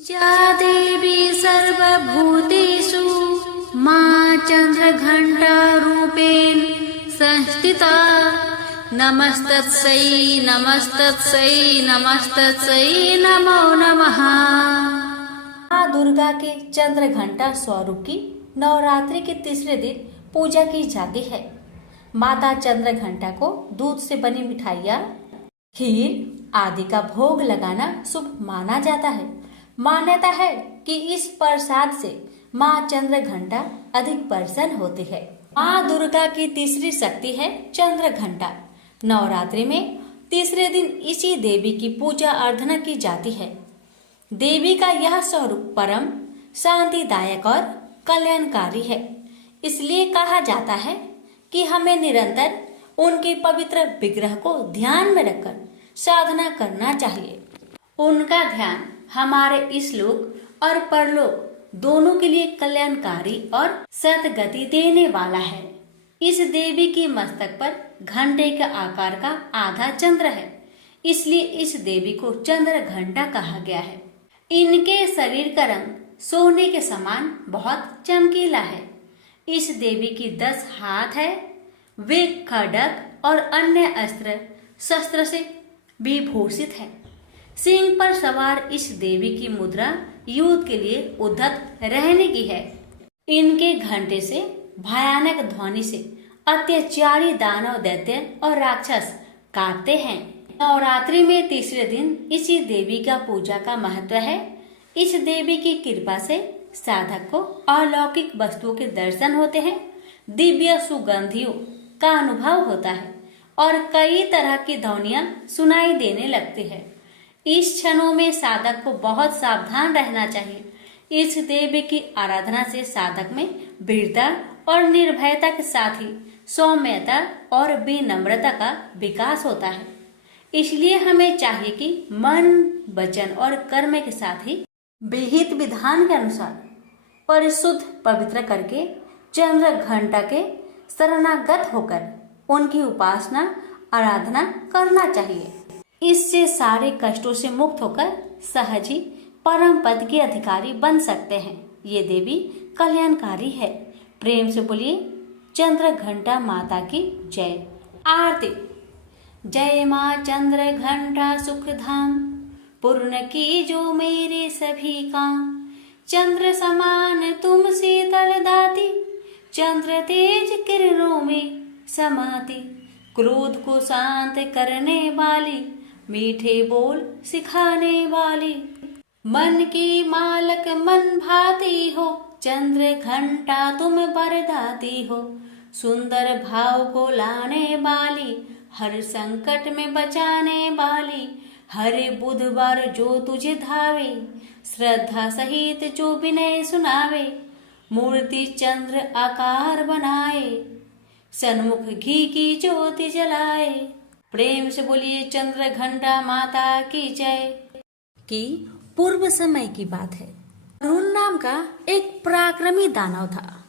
या देवी सर्वभूतेषु मा चन्द्रघण्टारूपेण संस्थिता नमस्तस्यै नमस्तस्यै नमस्तस्यै नमो नमः। माँ दुर्गा के चंद्र घंटा स्वरूप की नवरात्रि के तीसरे दिन पूजा की जाती है। माता चंद्र घंटा को दूध से बनी मिठाइयाँ, खीर आदि का भोग लगाना शुभ माना जाता है। मान्यता है कि इस प्रसाद से माँ चंद्र घंटा अधिक प्रसन्न होती है। माँ दुर्गा की तीसरी शक्ति है चंद्र घंटा। नवरात्रि में तीसरे दिन इसी देवी की पूजा अर्चना की जाती है। देवी का यह स्वरूप परम शांतिदायक और कल्याणकारी है। इसलिए कहा जाता है कि हमें निरंतर उनके पवित्र विग्रह को ध्यान में रखकर साधना करना चाहिए। उनका ध्यान हमारे इस लोक और परलोक दोनों के लिए कल्याणकारी और सद्गति देने वाला है। इस देवी की मस्तक पर घंटे के आकार का आधा चंद्र है, इसलिए इस देवी को चंद्र घंटा कहा गया है। इनके शरीर का रंग सोने के समान बहुत चमकीला है। इस देवी की 10 हाथ है। वे खड्ग और अन्य अस्त्र शस्त्र से विभूषित है। सिंह पर सवार इस देवी की मुद्रा युद्ध के लिए उद्धत रहने की है। इनके घंटे से भयानक ध्वनि से अत्याचारी दानव, दैत्य और राक्षस कांपते हैं। नवरात्रि में तीसरे दिन इसी देवी का पूजा का महत्व है। इस देवी की कृपा से साधक को अलौकिक वस्तुओं के दर्शन होते हैं, दिव्य सुगंधियों का अनुभव होता है और कई तरह की ध्वनियां सुनाई देने लगती है। इस क्षणों में साधक को बहुत सावधान रहना चाहिए। इस देवी की आराधना से साधक में वीरता और निर्भयता के साथ ही सौम्यता और विनम्रता का विकास होता है। इसलिए हमें चाहिए कि मन, वचन और कर्म के साथ ही विहित विधान के अनुसार परिशुद्ध पवित्र करके चंद्र घंटा के शरणागत होकर उनकी उपासना आराधना करना चाहिए। इससे सारे कष्टों से मुक्त होकर सहज ही परम पद के अधिकारी बन सकते हैं। ये देवी कल्याणकारी है। प्रेम से बोलिए चंद्र घंटा माता की जय। आरती। जय माँ चंद्र घंटा सुख धाम, पूर्ण की जो मेरे सभी काम। चंद्र समान तुम शीतल दाती, चंद्र तेज किरणों में समाती। क्रोध को शांत करने वाली, मीठे बोल सिखाने वाली। मन की मालक मन भाती हो, चंद्र घंटा तुम बरदाती हो। सुंदर भाव को लाने वाली, हर संकट में बचाने वाली। हर बुधवार जो तुझे धावे, श्रद्धा सहित जो विनय सुनावे। मूर्ति चंद्र आकार बनाए, सन्मुख घी की ज्योति जलाए। प्रेम से बोलिए चंद्र घंटा माता की जय। कि पूर्व समय की बात है। अरुण नाम का एक पराक्रमी दानव था।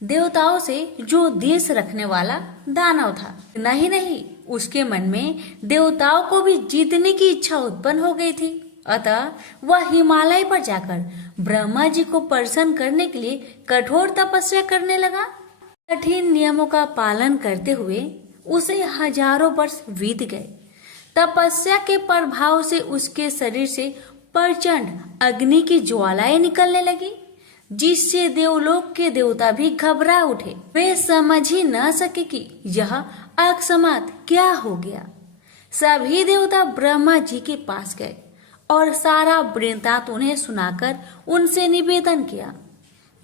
देवताओं से जो देश रखने वाला दानव था। नहीं, उसके मन में देवताओं को भी जीतने की इच्छा उत्पन्न हो गई थी। अतः वह हिमालय पर जाकर ब्रह्मा जी को प्रसन्न करने के लिए कठोर तपस्या करने लगा। कठिन नियमों का पालन करते हुए उसे हजारों वर्ष बीत गए। तपस्या के प्रभाव से उसके शरीर से प्रचंड अग्नि की ज्वालाएं निकलने लगी, जिससे देवलोक के देवता भी घबरा उठे। वे समझ ही न सके कि यह अकस्मात क्या हो गया। सभी देवता ब्रह्मा जी के पास गए और सारा वृत्तांत उन्हें सुनाकर उनसे निवेदन किया।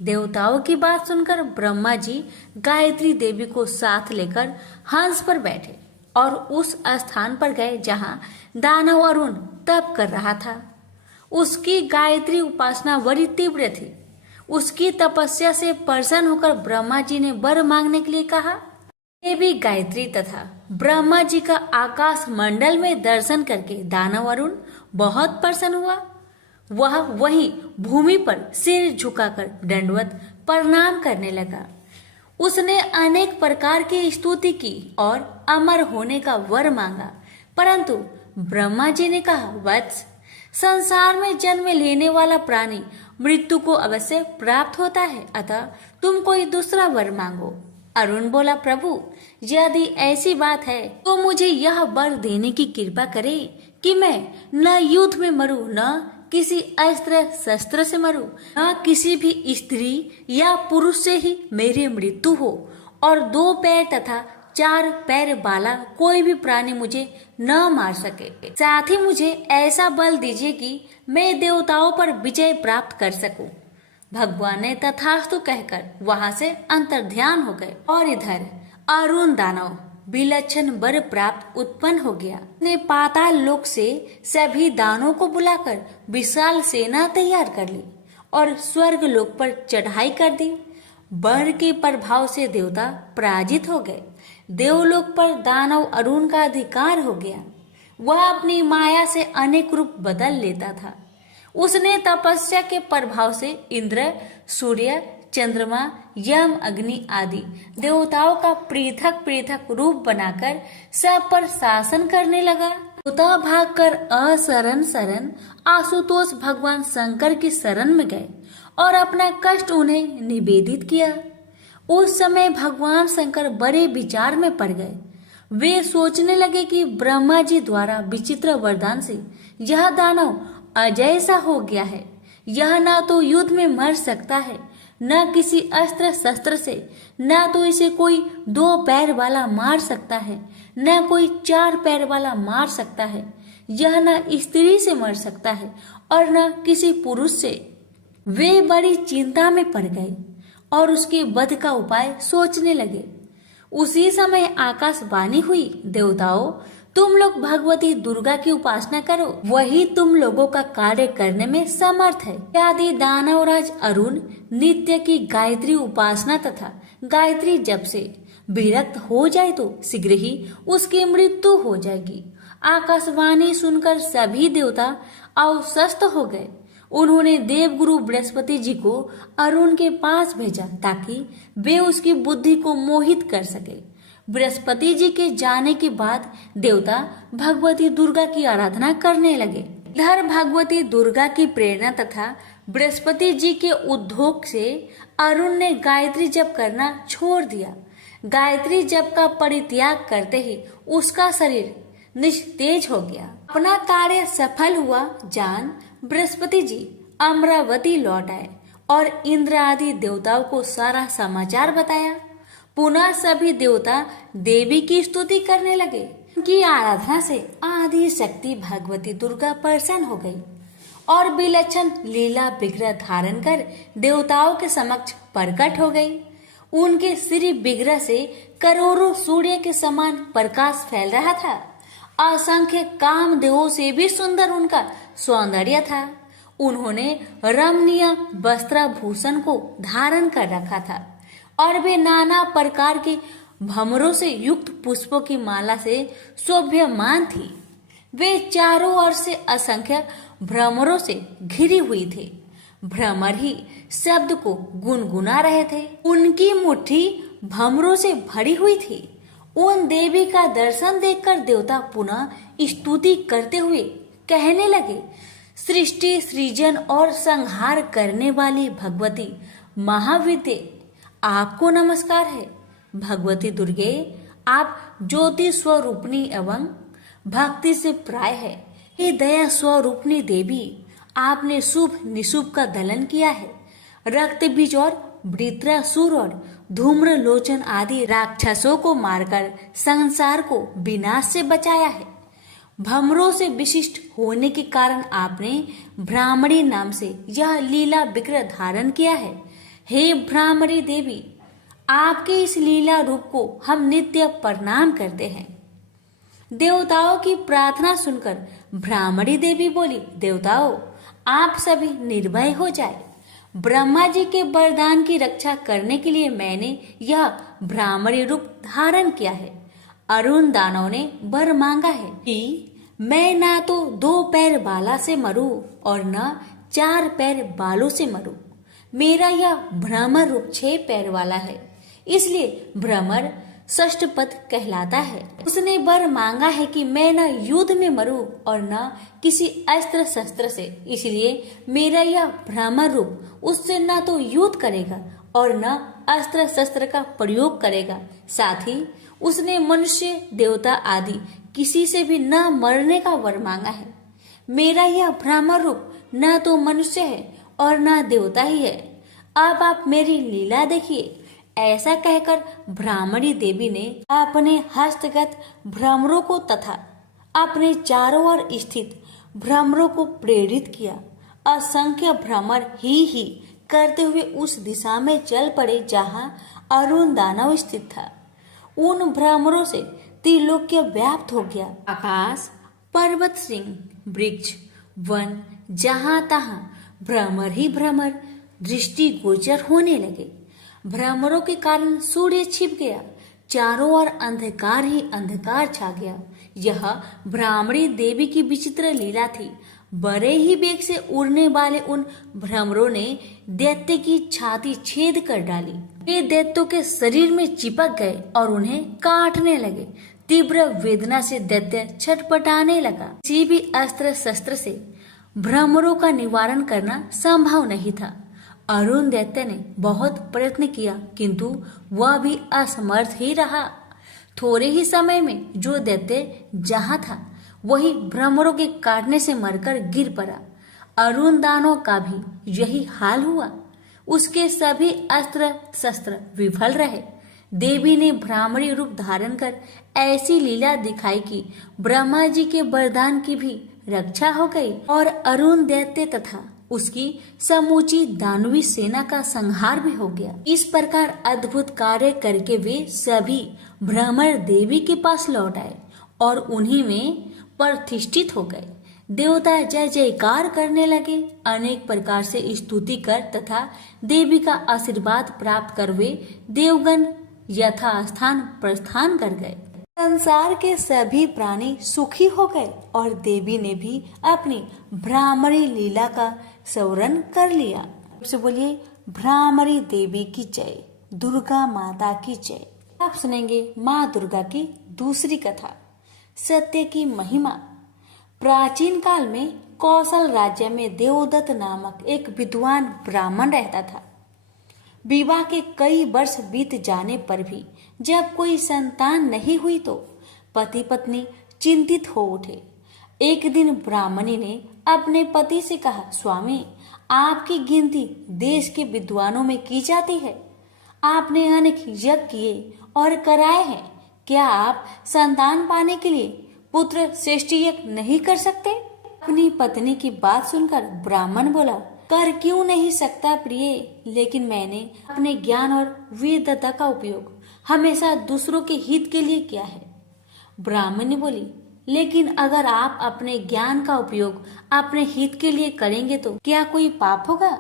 देवताओं की बात सुनकर ब्रह्मा जी गायत्री देवी को साथ लेकर हंस पर बैठे और उस स्थान पर गए जहां दानव अरुण तप कर रहा था। उसकी गायत्री उपासना बड़ी तीव्र थी। उसकी तपस्या से प्रसन्न होकर ब्रह्मा जी ने वर मांगने के लिए कहा। देवी गायत्री तथा ब्रह्मा जी का आकाश मंडल में दर्शन करके दानव अरुण बहुत प्रसन्न हुआ। वह वहीं भूमि पर सिर झुकाकर दंडवत प्रणाम करने लगा। उसने अनेक प्रकार की स्तुति की और अमर होने का वर मांगा, परंतु ब्रह्मा जी ने कहा, वत्स, संसार में जन्म लेने वाला प्राणी मृत्यु को अवश्य प्राप्त होता है, अतः तुम कोई दूसरा वर मांगो। अरुण बोला, प्रभु यदि ऐसी बात है तो मुझे यह वर देने की कृपा करे कि मैं न युद्ध में मरूं, न किसी अस्त्र शस्त्र से मरूं, न किसी भी स्त्री या पुरुष से ही मेरी मृत्यु हो, और 2 पैर तथा 4 पैर वाला कोई भी प्राणी मुझे न मार सके। साथ ही मुझे ऐसा बल दीजिए कि मैं देवताओं पर विजय प्राप्त कर सकूं। भगवान ने तथास्तु कहकर वहां से अंतर्ध्यान हो गए। और इधर अरुण दानव विलक्षण वर प्राप्त उत्पन्न हो गया। ने पाताल लोक से सभी दानों को बुलाकर विशाल सेना तैयार कर ली और स्वर्ग लोक पर चढ़ाई कर दी। वर के प्रभाव से देवता पराजित हो गए। देवलोक पर दानव अरुण का अधिकार हो गया। वह अपनी माया से अनेक रूप बदल लेता था। उसने तपस्या के प्रभाव से इंद्र, सूर्य, चंद्रमा, यम, अग्नि आदि देवताओं का पृथक पृथक रूप बनाकर सब पर शासन करने लगा। देवता भागकर अशरण शरण आशुतोष भगवान शंकर की शरण में गए और अपना कष्ट उन्हें निवेदित किया। उस समय भगवान शंकर बड़े विचार में पड़ गए। वे सोचने लगे कि ब्रह्मा जी द्वारा विचित्र वरदान से यह दानव अजय सा हो गया है। यह न तो युद्ध में मर सकता है, न किसी अस्त्र शस्त्र से, न तो इसे कोई 2 पैर वाला मार सकता है, न कोई 4 पैर वाला मार सकता है। यह न स्त्री से मर सकता है और न किसी पुरुष से। वे बड़ी चिंता में पड़ गए और उसके वध का उपाय सोचने लगे। उसी समय आकाशवाणी हुई, देवताओं तुम लोग भगवती दुर्गा की उपासना करो, वही तुम लोगों का कार्य करने में समर्थ है। यदि दानवराज अरुण नित्य की गायत्री उपासना तथा गायत्री जप से विरक्त हो जाए तो शीघ्र ही उसकी मृत्यु हो जाएगी। आकाशवाणी सुनकर सभी देवता अवशस्त हो गए। उन्होंने देवगुरु बृहस्पति जी को अरुण के पास भेजा ताकि वे उसकी बुद्धि को मोहित कर सके। बृहस्पति जी के जाने के बाद देवता भगवती दुर्गा की आराधना करने लगे। इधर भगवती दुर्गा की प्रेरणा तथा बृहस्पति जी के उद्योग से अरुण ने गायत्री जप करना छोड़ दिया। गायत्री जप का परित्याग करते ही उसका शरीर निस्तेज हो गया। अपना कार्य सफल हुआ जान बृहस्पति जी अमरावती लौट आए और इंद्र आदि देवताओं को सारा समाचार बताया। पुनः सभी देवता देवी की स्तुति करने लगे। उनकी आराधना से आदि शक्ति भगवती दुर्गा प्रसन्न हो गई और विलक्षण लीला विग्रह धारण कर देवताओं के समक्ष प्रकट हो गई। उनके श्री विग्रह से करोड़ों सूर्य के समान प्रकाश फैल रहा था। असंख्य कामदेवों से भी सुंदर उनका सौंदर्य था। उन्होंने रमणीय वस्त्राभूषण को धारण कर रखा था और वे नाना प्रकार के भंवरों से युक्त पुष्पों की माला से शोभ्यमान थी। वे चारों ओर से असंख्य भ्रमरों से घिरी हुई थी। भ्रमर ही शब्द को गुनगुना रहे थे। उनकी मुट्ठी भंवरों से भरी हुई थी। उन देवी का दर्शन देखकर देवता पुनः स्तुति करते हुए कहने लगे, सृष्टि सृजन और संहार करने वाली भगवती महाविद्ये आपको नमस्कार है। भगवती दुर्गे आप ज्योति स्वरूपणी एवं भक्ति से प्राय है। हे दया स्वरूपणी देवी, आपने शुभ निशुभ का दलन किया है। रक्त बीज और वृत्रासुर और धूम्र लोचन आदि राक्षसों को मारकर संसार को विनाश से बचाया है। भ्रमरों से विशिष्ट होने के कारण आपने भ्रामरी नाम से यह लीला विग्रह धारण किया है। हे भ्रामरी देवी, आपके इस लीला रूप को हम नित्य प्रणाम करते हैं। देवताओं की प्रार्थना सुनकर भ्रामरी देवी बोली, देवताओं आप सभी निर्भय हो जाए। ब्रह्मा जी के वरदान की रक्षा करने के लिए मैंने यह भ्रामरी रूप धारण किया है। अरुण दानव ने वर मांगा है कि मैं ना तो 2 पैर बाला से मरूं और न 4 पैर बालों से मरूं। मेरा यह भ्रमर रूप 6 पैर वाला है, इसलिए भ्रमर षष्ठ पद कहलाता है। उसने वर मांगा है कि मैं न युद्ध में मरूं और न किसी अस्त्र शस्त्र से, इसलिए मेरा यह भ्रमर रूप उससे न तो युद्ध करेगा और न अस्त्र शस्त्र का प्रयोग करेगा। साथ ही उसने मनुष्य, देवता आदि किसी से भी न मरने का वर मांगा है। मेरा यह भ्रमर रूप न तो मनुष्य है और न देवता ही है। अब आप मेरी लीला देखिए। ऐसा कहकर ब्राह्मणी देवी ने अपने हस्तगत भ्रमरों को तथा अपने चारों ओर स्थित भ्रमरों को प्रेरित किया। असंख्य भ्रमर ही करते हुए उस दिशा में चल पड़े जहां अरुण दानव स्थित था। उन भ्रमरों से त्रिलोक्य व्याप्त हो गया। आकाश, पर्वत श्रृंग, वृक्ष, वन, जहां तहां भ्रमर ही भ्रमर दृष्टि गोचर होने लगे। भ्रमरों के कारण सूर्य छिप गया, चारों ओर अंधकार ही अंधकार छा गया। यह ब्राह्मणी देवी की विचित्र लीला थी। बड़े ही वेग से उड़ने वाले उन भ्रमरों ने दैत्य की छाती छेद कर डाली। वे दैत्यों के शरीर में चिपक गए और उन्हें काटने लगे। तीव्र वेदना से दैत्य छटपटाने लगा। किसी भी अस्त्र शस्त्र से भ्रमरों का निवारण करना संभव नहीं था। अरुण दैत्य ने बहुत प्रयत्न किया, किंतु वह भी असमर्थ ही रहा। थोड़े ही समय में जो दैत्य जहां था वही भ्रमरों के काटने से मरकर गिर पड़ा। अरुण दानव का भी यही हाल हुआ। उसके सभी अस्त्र शस्त्र विफल रहे। देवी ने ब्राह्मणी रूप धारण कर ऐसी लीला दिखाई कि ब्रह्मा जी के वरदान की भी रक्षा हो गई और अरुण दैत्य तथा उसकी समूची दानवी सेना का संहार भी हो गया। इस प्रकार अद्भुत कार्य करके वे सभी भ्रमर देवी के पास लौट आए और उन्हीं में प्रतिष्ठित हो गए। देवता जय जयकार करने लगे। अनेक प्रकार से स्तुति कर तथा देवी का आशीर्वाद प्राप्त कर वे देवगण यथास्थान प्रस्थान कर गए। संसार के सभी प्राणी सुखी हो गए और देवी ने भी अपनी भ्रामरी लीला का स्मरण कर लिया। से बोलिए भ्रामरी देवी की जय, दुर्गा माता की जय। आप सुनेंगे माँ दुर्गा की दूसरी कथा, सत्य की महिमा। प्राचीन काल में कौशल राज्य में देवदत्त नामक एक विद्वान ब्राह्मण रहता था। विवाह के कई वर्ष बीत जाने पर भी जब कोई संतान नहीं हुई तो पति पत्नी चिंतित हो उठे। एक दिन ब्राह्मणी ने अपने पति से कहा, स्वामी, आपकी गिनती देश के विद्वानों में की जाती है। आपने अनेक यज्ञ किए और कराए हैं। क्या आप संतान पाने के लिए पुत्र श्रेष्ठ यज्ञ नहीं कर सकते? अपनी पत्नी की बात सुनकर ब्राह्मण बोला, कर क्यों नहीं सकता प्रिय, लेकिन मैंने अपने ज्ञान और वीरता का उपयोग हमेशा दूसरों के हित के लिए किया है। ब्राह्मणी बोली, लेकिन अगर आप अपने ज्ञान का उपयोग अपने हित के लिए करेंगे तो क्या कोई पाप होगा?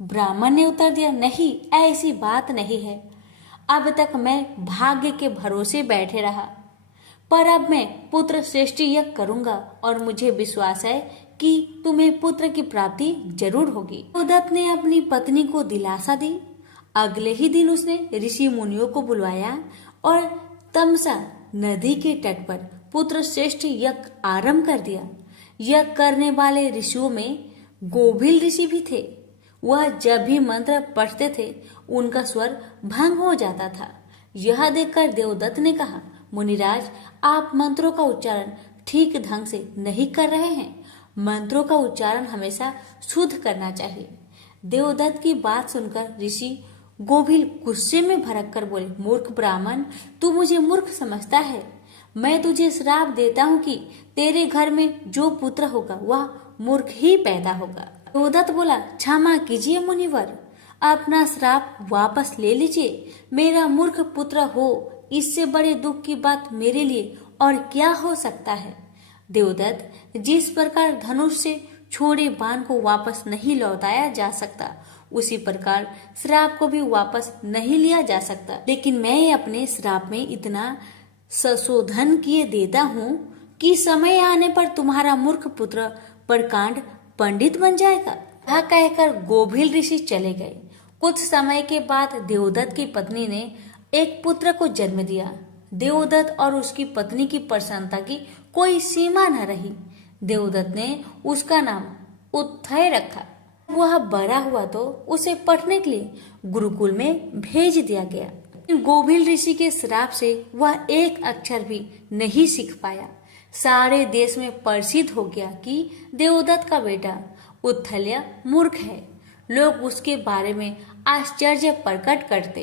ब्राह्मण ने उत्तर दिया, नहीं, ऐसी बात नहीं है। अब तक मैं भाग्य के भरोसे बैठे रहा, पर अब मैं पुत्र श्रेष्ठ यज्ञ करूंगा और मुझे विश्वास है कि तुम्हें पुत्र की प्राप्ति जरूर होगी। देवदत्त ने अपनी पत्नी को दिलासा दी। अगले ही दिन उसने ऋषि मुनियों को बुलवाया और तमसा नदी के तट पर पुत्र श्रेष्ठ यज्ञ आरंभ कर दिया। यज्ञ करने वाले ऋषियों में गोभिल ऋषि भी थे। वह जब भी मंत्र पढ़ते थे उनका स्वर भंग हो जाता था। यह देखकर देवदत्त ने कहा, मुनिराज, आप मंत्रों का उच्चारण ठीक ढंग से नहीं कर रहे हैं। मंत्रों का उच्चारण हमेशा शुद्ध करना चाहिए। देवदत्त की बात सुनकर ऋषि गोभिल गुस्से में भड़क कर बोले, मूर्ख ब्राह्मण, तू मुझे मूर्ख समझता है। मैं तुझे श्राप देता हूँ कि तेरे घर में जो पुत्र होगा वह मूर्ख ही पैदा होगा। देवदत्त बोला, क्षमा कीजिए मुनिवर, अपना श्राप वापस ले लीजिए। मेरा मूर्ख पुत्र हो, इससे बड़े दुख की बात मेरे लिए और क्या हो सकता है। देवदत्त, जिस प्रकार धनुष से छोड़े बाण को वापस नहीं लौटाया जा सकता, उसी प्रकार श्राप को भी वापस नहीं लिया जा सकता। लेकिन मैं अपने श्राप में इतना संशोधन किए देता हूँ कि समय आने पर तुम्हारा मूर्ख पुत्र प्रकांड पंडित बन जाएगा। यह कहकर गोभिल ऋषि चले गए। कुछ समय के बाद देवदत्त की पत्नी ने एक पुत्र को जन्म दिया। देवदत्त और उसकी पत्नी की प्रसन्नता की कोई सीमा न रही। देवदत्त ने उसका नाम उत्थय रखा। वह बड़ा हुआ तो उसे पढ़ने के लिए गुरुकुल में भेज दिया गया। गोभिल ऋषि के श्राप से वह एक अक्षर भी नहीं सीख पाया। सारे देश में प्रसिद्ध हो गया कि देवदत्त का बेटा उत्थल्य मूर्ख है। लोग उसके बारे में आश्चर्य प्रकट करते।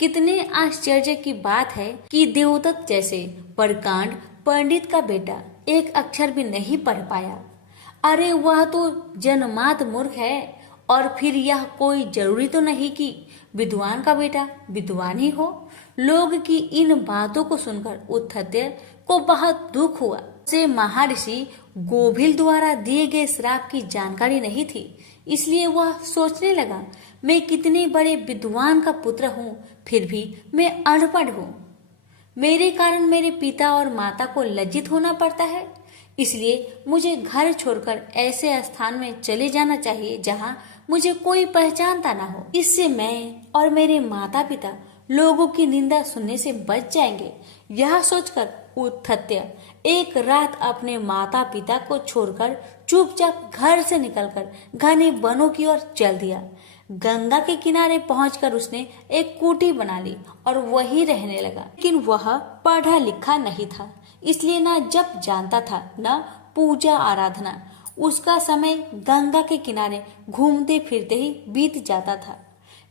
कितने आश्चर्य की बात है कि देवदत्त जैसे प्रकांड पंडित का बेटा एक अक्षर भी नहीं पढ़ पाया। अरे वह तो जन्मात मूर्ख है, और फिर यह कोई जरूरी तो नहीं कि विद्वान का बेटा विद्वान ही हो। लोग की इन बातों को सुनकर उत्थल्य को बहुत दुख हुआ। उसे महर्षि गोभिल द्वारा दिए गए श्राप की जानकारी नहीं थी, इसलिए वह सोचने लगा, मैं कितने बड़े विद्वान का पुत्र हूँ, फिर भी मैं अनपढ़ हूँ। मेरे कारण मेरे पिता और माता को लज्जित होना पड़ता है, इसलिए मुझे घर छोड़कर ऐसे स्थान में चले जाना चाहिए जहाँ मुझे कोई पहचानता ना हो। इससे मैं और मेरे माता पिता लोगों की निंदा सुनने से बच जाएंगे। यह सोचकर उत्थल्य एक रात अपने माता पिता को छोड़कर चुपचाप घर से निकलकर घने वनों की ओर चल दिया। गंगा के किनारे पहुंचकर उसने एक कुटी बना ली और वहीं रहने लगा। लेकिन वह पढ़ा लिखा नहीं था, इसलिए न जप जानता था न पूजा आराधना। उसका समय गंगा के किनारे घूमते फिरते ही बीत जाता था।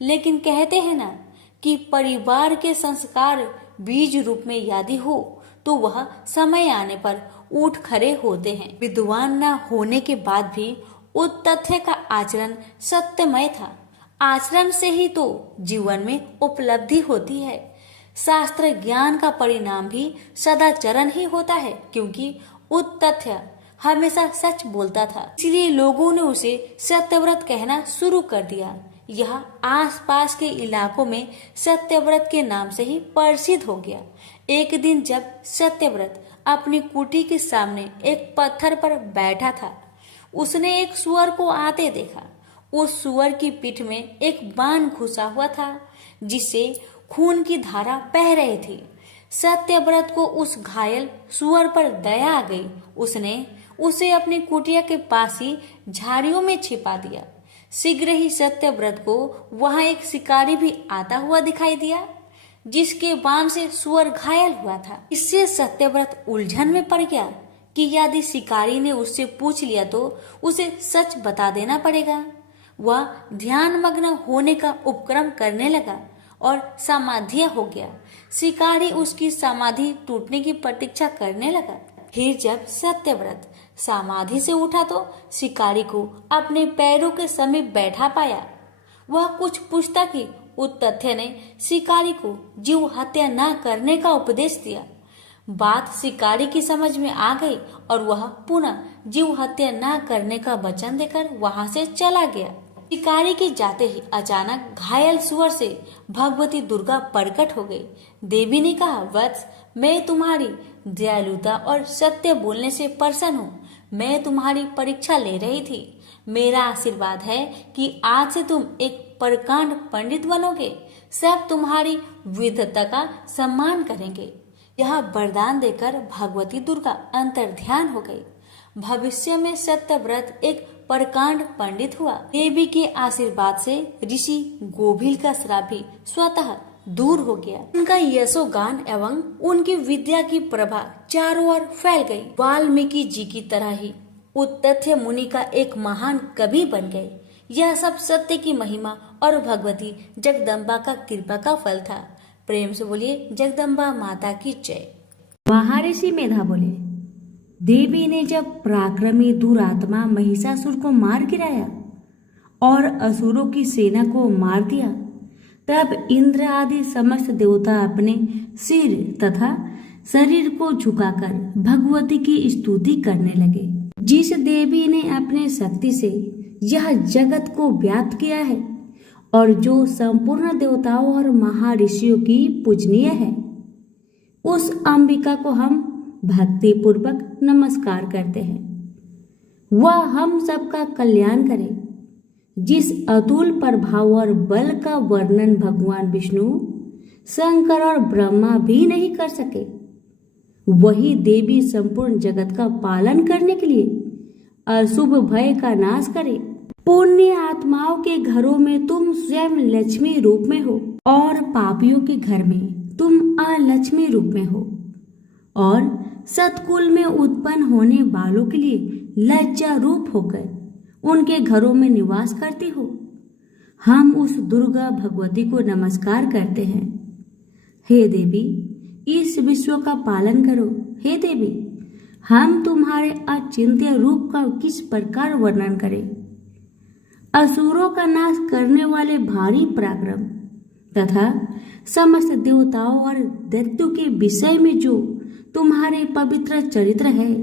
लेकिन कहते हैं ना कि परिवार के संस्कार बीज रूप में यदि हो तो वह समय आने पर उठ खड़े होते हैं। विद्वान न होने के बाद भी उत्थल्य का आचरण सत्यमय था। आचरण से ही तो जीवन में उपलब्धि होती है। शास्त्र ज्ञान का परिणाम भी सदाचरण ही होता है, क्योंकि उत्थल्य हमेशा सच बोलता था, इसलिए लोगों ने उसे सत्यव्रत कहना शुरू कर दिया। यह आसपास के इलाकों में सत्यव्रत के नाम से ही प्रसिद्ध हो गया। एक दिन जब सत्यव्रत अपनी कुटी के सामने एक पत्थर पर बैठा था, उसने एक सुअर को आते देखा। उस सुअर की पीठ में एक बाण घुसा हुआ था, जिससे खून की धारा बह रही थी। सत्यव्रत को उस घायल सुअर पर दया आ गई। उसने उसे अपनी कुटिया के पास ही झाड़ियों में छिपा दिया। शीघ्र ही सत्यव्रत को वहां एक शिकारी भी आता हुआ दिखाई दिया, जिसके बाण से सुअर घायल हुआ था। इससे सत्यव्रत उलझन में पड़ गया कि यदि शिकारी ने उससे पूछ लिया तो उसे सच बता देना पड़ेगा। वह ध्यान मग्न होने का उपक्रम करने लगा और समाधि हो गया। शिकारी उसकी समाधि टूटने की प्रतीक्षा करने लगा। फिर जब सत्यव्रत समाधि से उठा तो शिकारी को अपने पैरों के समीप बैठा पाया। वह कुछ पूछता कि उत्थल्य ने शिकारी को जीव हत्या न करने का उपदेश दिया। बात शिकारी की समझ में आ गई और वह पुनः जीव हत्या न करने का वचन देकर वहां से चला गया। शिकारी के जाते ही अचानक घायल सुअर से भगवती दुर्गा प्रकट हो गई। देवी ने कहा, वत्स, मैं तुम्हारी दयालुता और सत्य बोलने से प्रसन्न हूँ। मैं तुम्हारी परीक्षा ले रही थी। मेरा आशीर्वाद है कि आज से तुम एक प्रकांड पंडित बनोगे। सब तुम्हारी विद्वता का सम्मान करेंगे। यह वरदान देकर भगवती दुर्गा अंतर्ध्यान हो गई। भविष्य में सत्यव्रत एक प्रकांड पंडित हुआ। देवी के आशीर्वाद से ऋषि गोभिल का श्राप भी स्वतः दूर हो गया। उनका यशोगान एवं उनकी विद्या की प्रभा चारों ओर फैल गई। वाल्मीकि जी की तरह ही उत्थल्य मुनि का एक महान कवि बन गए। यह सब सत्य की महिमा और भगवती जगदम्बा का कृपा का फल था। प्रेम से बोलिए जगदम्बा माता की जय। महर्षि मेधा बोले, देवी ने जब पराक्रमी दुरात्मा महिषासुर को मार गिराया और असुरों की सेना को मार दिया, तब इंद्र आदि समस्त देवता अपने सिर तथा शरीर को झुकाकर भगवती की स्तुति करने लगे। जिस देवी ने अपने शक्ति से यह जगत को व्याप्त किया है और जो संपूर्ण देवताओं और महर्षियों की पूजनीय है, उस अंबिका को हम भक्ति पूर्वक नमस्कार करते हैं। वह हम सबका कल्याण करे। जिस अतुल प्रभाव और बल का वर्णन भगवान विष्णु शंकर और ब्रह्मा भी नहीं कर सके। वही देवी संपूर्ण जगत का पालन करने के लिए अशुभ भय का नाश करे। पुण्य आत्माओं के घरों में तुम स्वयं लक्ष्मी रूप में हो और पापियों के घर में तुम अलक्ष्मी रूप में हो, और सतकुल में उत्पन्न होने वालों के लिए लज्जा रूप होकर उनके घरों में निवास करती हो। हम उस दुर्गा भगवती को नमस्कार करते हैं। हे देवी, इस विश्व का पालन करो। हे देवी, हम तुम्हारे अचिंत्य रूप का किस प्रकार वर्णन करें। असुरों का नाश करने वाले भारी पराक्रम तथा समस्त देवताओं और दैत्यों के विषय में जो तुम्हारे पवित्र चरित्र है,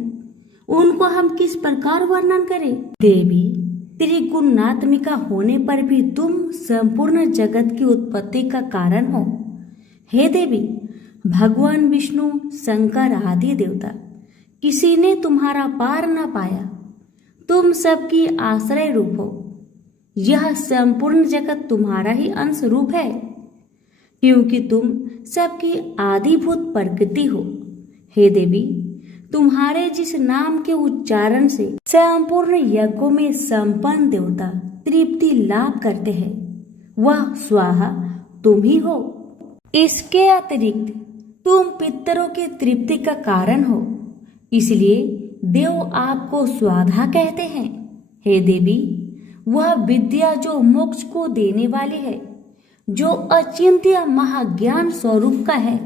उनको हम किस प्रकार वर्णन करें। देवी, त्रिगुणात्मिका होने पर भी तुम संपूर्ण जगत की उत्पत्ति का कारण हो। हे देवी, भगवान विष्णु, शंकर आदि देवता किसी ने तुम्हारा पार न पाया। तुम सबकी आश्रय रूप हो। यह संपूर्ण जगत तुम्हारा ही अंश रूप है, क्योंकि तुम सबकी आदिभूत प्रकृति हो। हे देवी, तुम्हारे जिस नाम के उच्चारण से संपूर्ण यज्ञों में संपन्न देवता तृप्ति लाभ करते हैं, वह स्वाहा तुम ही हो। इसके अतिरिक्त तुम पितरों की तृप्ति का कारण हो, इसलिए देव आपको स्वाधा कहते हैं। हे देवी, वह विद्या जो मोक्ष को देने वाली है, जो अचिंत्य महाज्ञान स्वरूप का है,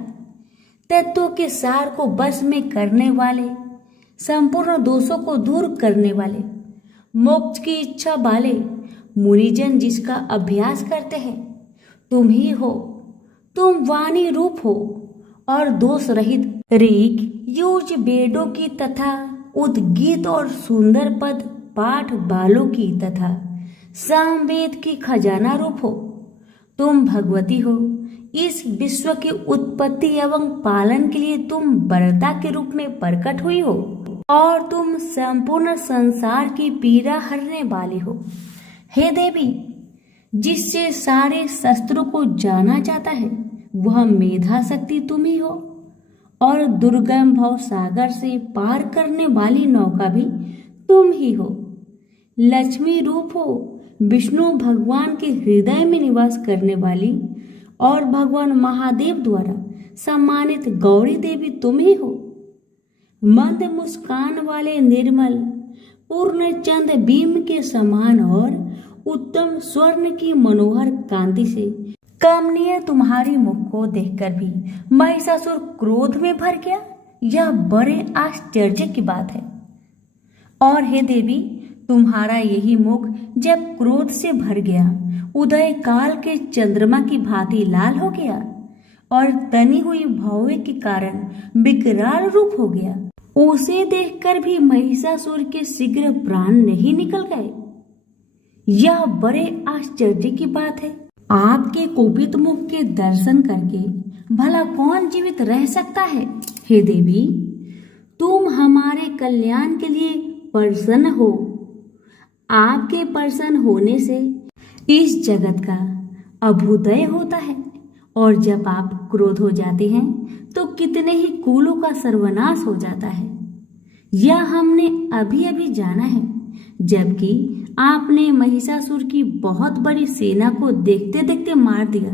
तत्वों के सार को बस में करने वाले, संपूर्ण दोषों को दूर करने वाले, मोक्ष की इच्छा वाले मुनिजन जिसका अभ्यास करते हैं, तुम ही हो। तुम वाणी रूप हो और दोष रहित ऋग, युज, वेदों की तथा उद्गीत और सुंदर पद पाठ बालों की तथा सामवेद की खजाना रूप हो। तुम भगवती हो। इस विश्व की उत्पत्ति एवं पालन के लिए तुम वरदा के रूप में प्रकट हुई हो, और तुम संपूर्ण संसार की पीड़ा हरने वाली हो। हे देवी, जिससे सारे शस्त्रों को जाना जाता है, वह मेधा शक्ति तुम ही हो, और दुर्गम भव सागर से पार करने वाली नौका भी तुम ही हो। लक्ष्मी रूप हो, विष्णु भगवान के हृदय में निवास करने वाली और भगवान महादेव द्वारा सम्मानित गौरी देवी तुम ही हो। मंद मुस्कान वाले निर्मल पूर्ण चंद बीम के समान और उत्तम स्वर्ण की मनोहर कांति से कमनीय तुम्हारी मुख को देखकर भी महिषासुर क्रोध में भर गया। यह बड़े आश्चर्य की बात है। और हे देवी, तुम्हारा यही मुख जब क्रोध से भर गया, उदय काल के चंद्रमा की भांति लाल हो गया और तनी हुई भौवें के कारण विकराल रूप हो गया। उसे देखकर भी महिषासुर के शीघ्र प्राण नहीं निकल गए। यह बड़े आश्चर्य की बात है। आपके कुपित मुख के दर्शन करके भला कौन जीवित रह सकता है। हे देवी, तुम हमारे कल्याण के लिए प्रसन्न हो। आपके प्रसन्न होने से इस जगत का अभ्युदय होता है, और जब आप क्रोध हो जाते हैं तो कितने ही कुलों का सर्वनाश हो जाता है। यह हमने अभी अभी जाना है, जबकि आपने महिषासुर की बहुत बड़ी सेना को देखते देखते मार दिया।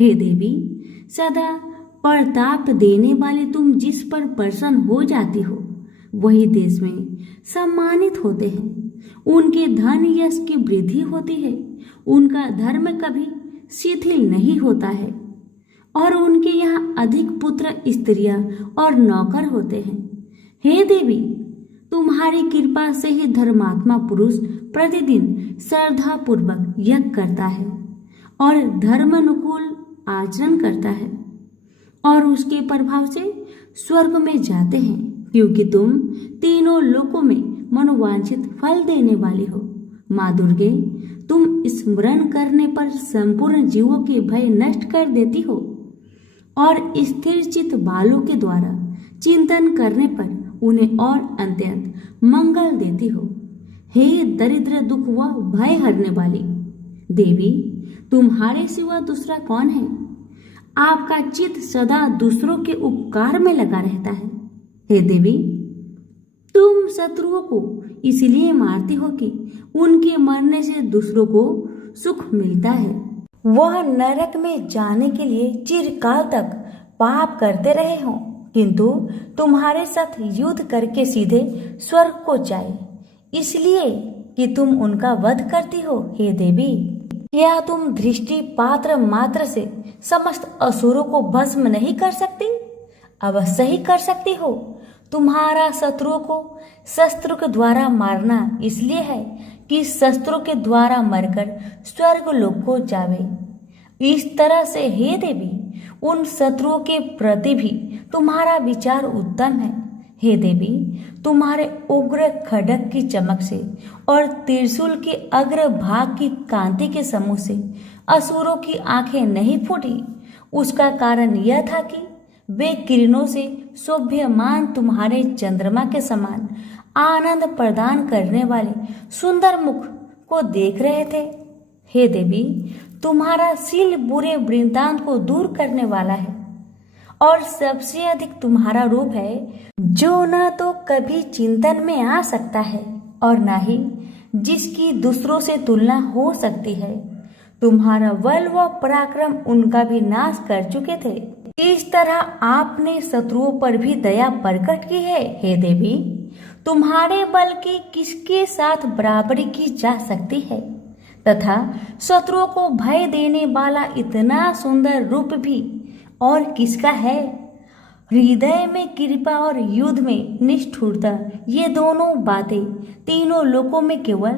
हे देवी, सदा प्रताप देने वाले तुम जिस पर प्रसन्न हो जाती हो, वही देश में सम्मानित होते हैं। उनके धन यश की वृद्धि होती है, उनका धर्म कभी शिथिल नहीं होता है, और उनके यहाँ अधिक पुत्र, स्त्रियां और नौकर होते हैं। हे देवी, तुम्हारी कृपा से ही धर्मात्मा पुरुष प्रतिदिन श्रद्धा पूर्वक यज्ञ करता है और धर्मानुकूल आचरण करता है, और उसके प्रभाव से स्वर्ग में जाते हैं, क्योंकि तुम तीनों लोकों में मनोवांछित फल देने वाली हो। माँ दुर्गे, तुम स्मरण करने पर संपूर्ण जीवों के भय नष्ट कर देती हो, और स्थिर चित्त बालों के द्वारा चिंतन करने पर उन्हें और अत्यंत मंगल देती हो। हे दरिद्र, दुख व भय हरने वाली देवी, तुम्हारे सिवा दूसरा कौन है। आपका चित्त सदा दूसरों के उपकार में लगा रहता है। हे देवी, तुम शत्रुओं को इसलिए मारती हो कि उनके मरने से दूसरों को सुख मिलता है। वह नरक में जाने के लिए चिरकाल तक पाप करते रहे हों, किंतु तुम्हारे साथ युद्ध करके सीधे स्वर्ग को जाए, इसलिए कि तुम उनका वध करती हो। हे देवी, क्या तुम दृष्टि पात्र मात्र से समस्त असुरों को भस्म नहीं कर सकती? अवश्य ही कर सकती हो। तुम्हारा शत्रुओं को शस्त्र के द्वारा मारना इसलिए है कि शस्त्रों के द्वारा मरकर स्वर्ग लोक को जावे। इस तरह से हे देवी, उन शत्रुओं के प्रति भी तुम्हारा विचार उत्तम है। हे देवी, तुम्हारे उग्र खड्ग की चमक से और त्रिशूल के अग्र भाग की कांति के समूह से असुरों की आंखें नहीं फूटी। उसका कारण यह था कि वे किरणों से शोभ्यमान तुम्हारे चंद्रमा के समान आनंद प्रदान करने वाले सुंदर मुख को देख रहे थे। हे देवी, तुम्हारा शील बुरे वृत्तांत को दूर करने वाला है और सबसे अधिक तुम्हारा रूप है जो न तो कभी चिंतन में आ सकता है और न ही जिसकी दूसरों से तुलना हो सकती है। तुम्हारा बल व पराक्रम उनका भी नाश कर चुके थे। इस तरह आपने शत्रुओं पर भी दया प्रकट की है। हे देवी, तुम्हारे बल की किसके साथ बराबरी की जा सकती है तथा शत्रुओं को भय देने वाला इतना सुंदर रूप भी और किसका है? हृदय में कृपा और युद्ध में निष्ठुरता, ये दोनों बातें तीनों लोकों में केवल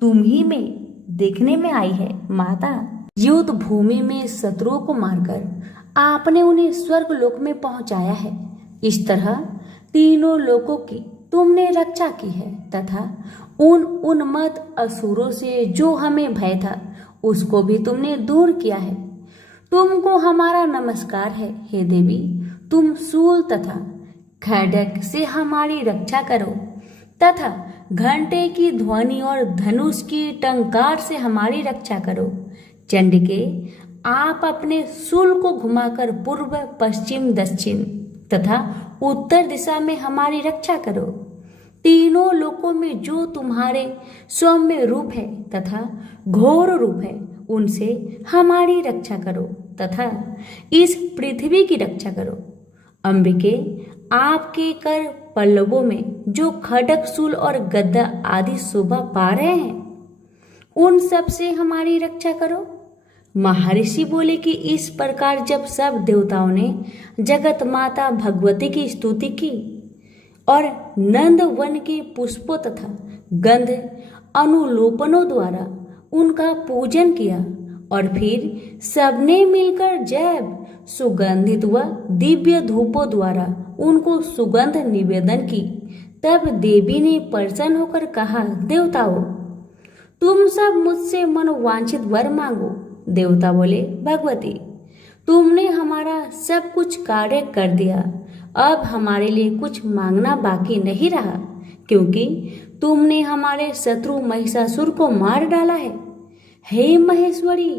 तुम ही में देखने में आई है। माता, युद्ध भूमि में शत्रुओं को मारकर आपने उन्हें स्वर्ग लोक में पहुंचाया है। इस तरह तीनों लोकों की तुमने रक्षा की है तथा उन उन्मत्त असुरों से जो हमें भय था उसको भी तुमने दूर किया है। तुमको हमारा नमस्कार है। हे देवी, तुम शूल तथा खड्ग से हमारी रक्षा करो तथा घंटे की ध्वनि और धनुष की टंकार से हमारी रक्षा करो। चंडिके, आप अपने शूल को घुमाकर पूर्व, पश्चिम, दक्षिण तथा उत्तर दिशा में हमारी रक्षा करो। तीनों लोकों में जो तुम्हारे सौम्य रूप है तथा घोर रूप है उनसे हमारी रक्षा करो तथा इस पृथ्वी की रक्षा करो। अंबिके, आपके कर पल्लवों में जो खड्ग, शूल और गदा आदि शोभा पा रहे हैं उन सब से हमारी रक्षा करो। महर्षि बोले कि इस प्रकार जब सब देवताओं ने जगत माता भगवती की स्तुति की और नंद वन के पुष्पों तथा गंध अनुलोपनों द्वारा उनका पूजन किया और फिर सबने मिलकर जैव सुगंधित व दिव्य धूपों द्वारा उनको सुगंध निवेदन की, तब देवी ने प्रसन्न होकर कहा, देवताओं, तुम सब मुझसे मनोवांछित वर मांगो। देवता बोले, भगवती, तुमने हमारा सब कुछ कार्य कर दिया, अब हमारे लिए कुछ मांगना बाकी नहीं रहा, क्योंकि तुमने हमारे शत्रु महिषासुर को मार डाला है। हे महेश्वरी,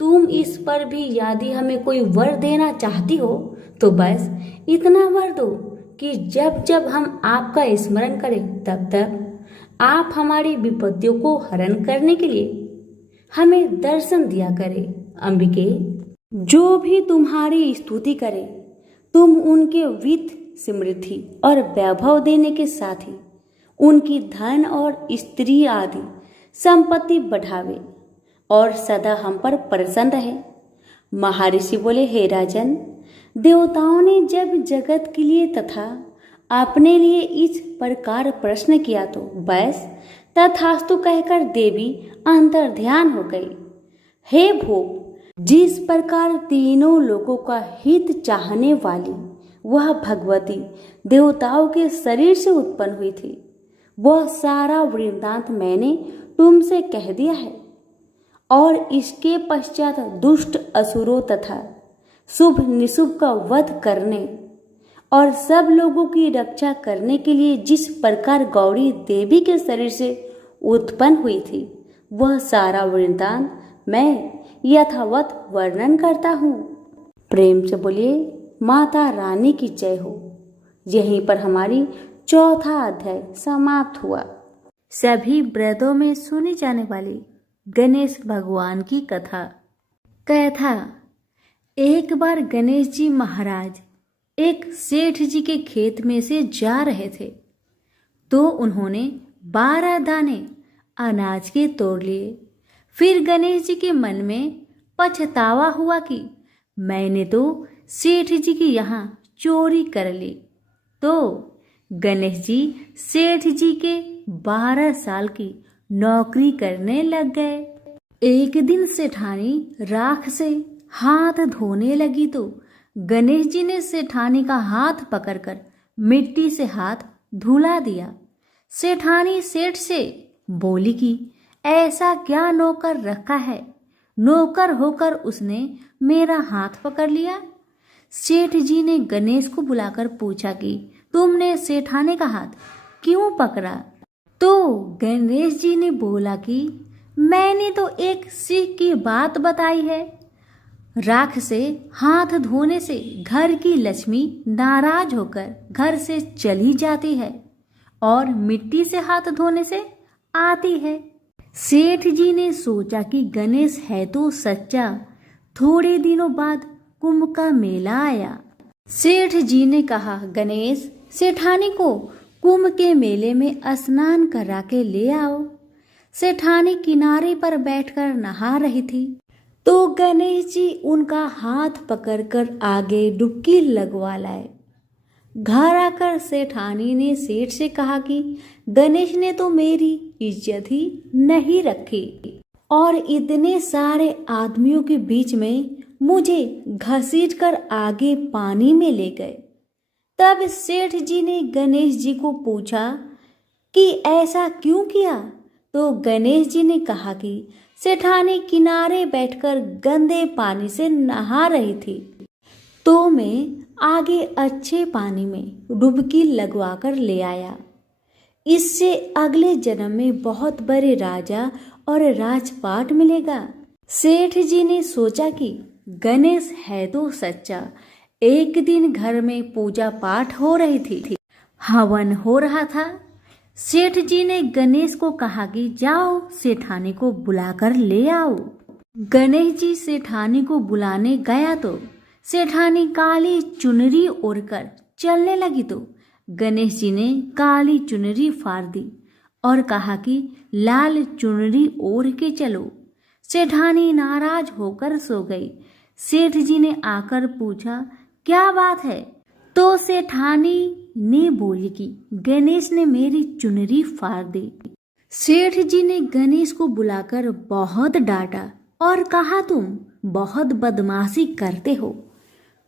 तुम इस पर भी यदि हमें कोई वर देना चाहती हो तो बस इतना वर दो कि जब जब हम आपका स्मरण करें तब तब आप हमारी विपत्तियों को हरण करने के लिए हमें दर्शन दिया करे। अंबिके, जो भी तुम्हारी स्तुति करे तुम उनके वित्त, समृद्धि और वैभव देने के साथ ही उनकी धन और स्त्री आदि संपत्ति बढ़ावे और सदा हम पर प्रसन्न रहे। महर्षि बोले, हे राजन, देवताओं ने जब जगत के लिए तथा अपने लिए इस प्रकार प्रश्न किया तो बस तथास्तु कहकर देवी अंतर ध्यान हो गई। हे भूप, जिस प्रकार तीनों लोगों का हित चाहने वाली वह भगवती देवताओं के शरीर से उत्पन्न हुई थी, वह सारा वृत्तांत मैंने तुमसे कह दिया है और इसके पश्चात दुष्ट असुरों तथा शुभ निशुभ का वध करने और सब लोगों की रक्षा करने के लिए जिस प्रकार गौरी देवी के शरीर से उत्पन्न हुई थी वह सारा वृत्तांत मैं यथावत वर्णन करता हूँ। प्रेम से बोलिए माता रानी की जय हो। यहीं पर हमारी चौथा अध्याय समाप्त हुआ। सभी व्रतों में सुनी जाने वाली गणेश भगवान की कथा। एक बार गणेश जी महाराज एक सेठ जी के खेत में से जा रहे थे, तो उन्होंने 12 दाने अनाज के तोड़ लिए। फिर गणेश जी के मन में पछतावा हुआ कि मैंने तो सेठ जी की यहाँ चोरी कर ली। तो गणेश जी सेठ जी के 12 साल की नौकरी करने लग गए। एक दिन सेठानी राख से हाथ धोने लगी तो गणेश जी ने सेठानी का हाथ पकड़कर मिट्टी से हाथ धुला दिया। सेठानी सेठ से बोली कि ऐसा क्या नौकर रखा है, नौकर होकर उसने मेरा हाथ पकड़ लिया। सेठ जी ने गणेश को बुलाकर पूछा कि तुमने सेठानी का हाथ क्यों पकड़ा? तो गणेश जी ने बोला कि मैंने तो एक सीख की बात बताई है। राख से हाथ धोने से घर की लक्ष्मी नाराज होकर घर से चली जाती है और मिट्टी से हाथ धोने से आती है। सेठ जी ने सोचा कि गणेश है तो सच्चा। थोड़े दिनों बाद कुंभ का मेला आया। सेठ जी ने कहा, गणेश सेठानी को कुंभ के मेले में स्नान करा के ले आओ। सेठानी किनारे पर बैठकर नहा रही थी, तो गणेश जी उनका हाथ पकड़कर आगे डुबकी लगवा लाए। घर आकर सेठानी ने सेठ से कहा कि गणेश ने तो मेरी इज्जत ही नहीं रखी और इतने सारे आदमियों के बीच में मुझे घसीटकर आगे पानी में ले गए। तब सेठ जी ने गणेश जी को पूछा कि ऐसा क्यों किया? तो गणेश जी ने कहा कि सेठानी किनारे बैठकर गंदे पानी से नहा रही थी, तो मैं आगे अच्छे पानी में डुबकी लगवाकर ले आया। इससे अगले जन्म में बहुत बड़े राजा और राजपाट मिलेगा। सेठ जी ने सोचा कि गणेश है तो सच्चा। एक दिन घर में पूजा पाठ हो रही थी, हवन हो रहा था। सेठ जी ने गणेश को कहा कि जाओ सेठानी को बुलाकर ले आओ। गणेश जी सेठानी को बुलाने गया तो सेठानी काली चुनरी ओढ़कर चलने लगी, तो गणेश जी ने काली चुनरी फाड़ दी और कहा कि लाल चुनरी ओढ़ के चलो। सेठानी नाराज होकर सो गई। सेठ जी ने आकर पूछा, क्या बात है? तो सेठानी ने बोली कि गणेश ने मेरी चुनरी फाड़ दी। सेठ जी ने गणेश को बुलाकर बहुत डांटा और कहा, तुम बहुत बदमाशी करते हो।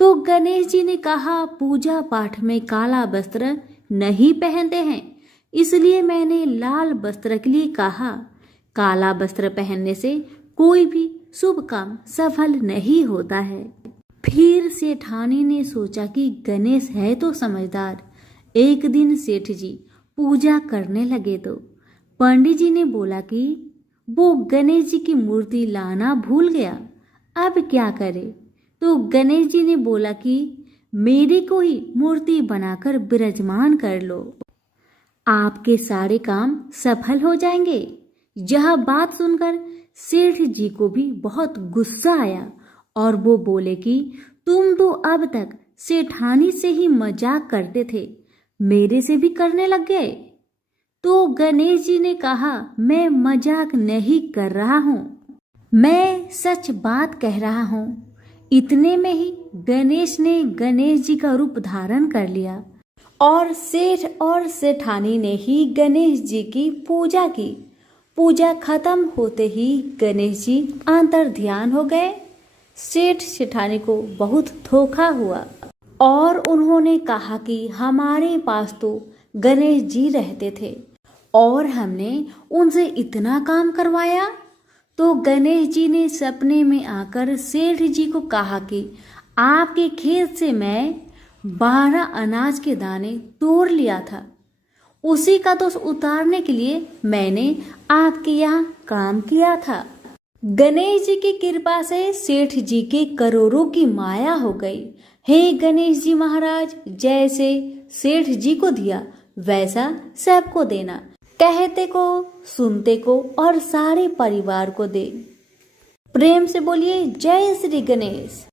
तो गणेश जी ने कहा, पूजा पाठ में काला वस्त्र नहीं पहनते हैं, इसलिए मैंने लाल वस्त्र के लिए कहा। काला वस्त्र पहनने से कोई भी शुभ काम सफल नहीं होता है। फिर सेठानी ने सोचा कि गणेश है तो समझदार। एक दिन सेठ जी पूजा करने लगे तो पंडित जी ने बोला कि वो गणेश जी की मूर्ति लाना भूल गया, अब क्या करे? तो गणेश जी ने बोला कि मेरी को ही मूर्ति बनाकर विराजमान कर लो, आपके सारे काम सफल हो जाएंगे। यह बात सुनकर सेठ जी को भी बहुत गुस्सा आया और वो बोले कि तुम तो अब तक सेठानी से ही मजाक करते थे, मेरे से भी करने लग गए। तो गणेश जी ने कहा, मैं मजाक नहीं कर रहा हूँ, मैं सच बात कह रहा हूँ। इतने में ही गणेश ने गणेश जी का रूप धारण कर लिया और सेठ और सेठानी ने ही गणेश जी की पूजा की। पूजा खत्म होते ही गणेश जी अंतर ध्यान हो गए। सेठ सेठानी को बहुत धोखा हुआ और उन्होंने कहा कि हमारे पास तो गणेश जी रहते थे और हमने उनसे इतना काम करवाया। तो गणेश जी ने सपने में आकर सेठ जी को कहा कि आपके खेत से मैं 12 अनाज के दाने तोड़ लिया था, उसी का दोष उतारने के लिए मैंने आपके यहाँ काम किया था। गणेश जी की कृपा से सेठ जी के करोड़ों की माया हो गई। हे गणेश जी महाराज, जैसे सेठ जी को दिया वैसा सबको देना, कहते को, सुनते को और सारे परिवार को दे। प्रेम से बोलिए जय श्री गणेश।